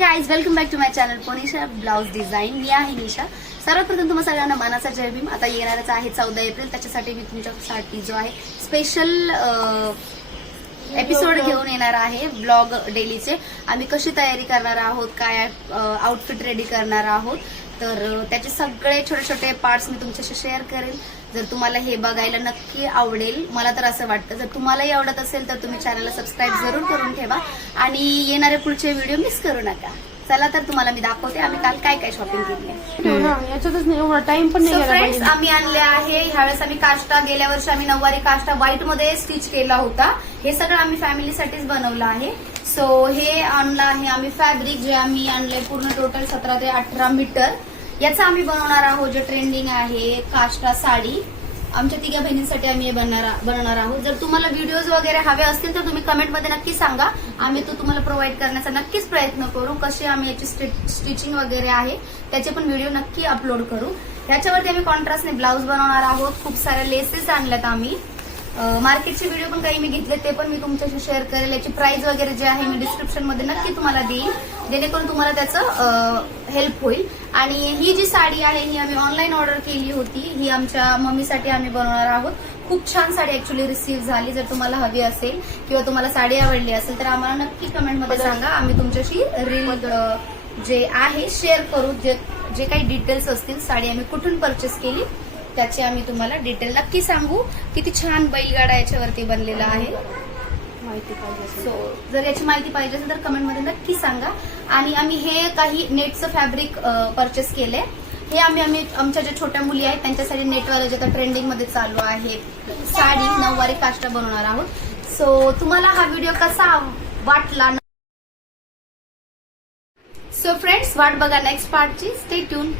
Guys, welcome back to my channel पोनिशा blouse design. मी आहे निशा. सर्वप्रथम तुम्हा सगळ्यांना मानाचा जय भीम. आता येणारच आहे 14 एप्रिल. त्याच्यासाठी मी तुमच्यासाठी जो आहे स्पेशल एपिसोड घेऊन येणार आहे. ब्लॉग डेलीचे आम्ही कशी तयारी करणार आहोत, काय आउटफिट रेडी करणार आहोत, तर त्याचे सगळे छोटे छोटे पार्ट्स मी तुमच्याशी शेअर करेन. जर तुम्हाला हे बघायला नक्की आवडेल, मला तर असं वाटतं. जर तुम्हालाही आवडत असेल तर तुम्ही चॅनलला सबस्क्राईब जरूर करून ठेवा आणि येणारे पुढचे व्हिडिओ मिस करू नका. चला तर तुम्हाला मी दाखवते आम्ही काल काय काय शॉपिंग केली आहे. याच्यातच नाही एवढा टाइम पण नाही. फ्रेंड्स, आम्ही आणले आहे ह्यावेळेस आम्ही काष्टा, गेल्या वर्षी आम्ही नऊवारी काष्टा व्हाईट मध्ये स्टिच केला होता. हे सगळं आम्ही फॅमिलीसाठीच बनवलं आहे. सो हे आणलं आहे आम्ही फॅब्रिक, जे आम्ही आणलंय पूर्ण टोटल 17 ते 18 मीटर. याचं आम्ही बनवणार आहोत जे ट्रेंडिंग आहे काष्टा साडी. आमच्या तिघ्या बहिणींसाठी आम्ही हे बनवणार आहोत. जर तुम्हाला व्हिडिओज वगैरे हवे असतील तर तुम्ही कमेंटमध्ये नक्की सांगा. आम्ही तो तुम्हाला प्रोव्हाइड करण्याचा नक्कीच प्रयत्न करू. कशी आम्ही याची स्टिचिंग वगैरे आहे त्याचे पण व्हिडिओ नक्की अपलोड करू. याच्यावरती आम्ही कॉन्ट्रास्टने ब्लाऊज बनवणार आहोत. खूप साऱ्या लेसेस आणल्यात आम्ही. मार्केटचे व्हिडिओ पण काही मी घेतले, ते पण मी तुमच्याशी शेअर करेल. याची प्राइस वगैरे जे आहे मी डिस्क्रिप्शन मध्ये नक्की तुम्हाला देईन, जेणेकरून तुम्हाला त्याचं हेल्प होईल. आणि ही जी साडी आहे ही आम्ही ऑनलाईन ऑर्डर केली होती. ही आमच्या मम्मीसाठी आम्ही बनवणार आहोत. खूप छान साडी ऍक्च्युली रिसीव्ह झाली. जर तुम्हाला हवी असेल किंवा तुम्हाला साडी आवडली असेल तर आम्हाला नक्की कमेंटमध्ये सांगा. आम्ही तुमच्याशी रील जे आहे शेअर करू. जे काही डिटेल्स असतील, साडी आम्ही कुठून परचेस केली त्याची आम्ही तुम्हाला डिटेल नक्की सांगू. किती छान बैलगाडा याच्यावरती बनलेला आहे. माहिती पाहिजे सो जर याची माहिती पाहिजे असेल तर कमेंटमध्ये नक्की सांगा. आणि आम्ही हे काही नेटचं फॅब्रिक परचेस केलंय. हे आम्ही आमच्या ज्या छोट्या मुली आहेत त्यांच्यासाठी नेटवाले जे आता ट्रेंडिंग मध्ये चालू आहे साडी नऊवारी काष्टा बनवणार आहोत. सो तुम्हाला हा व्हिडिओ कसा वाटला? सो फ्रेंड्स, वाट बघा नेक्स्ट पार्टची. Stay tune.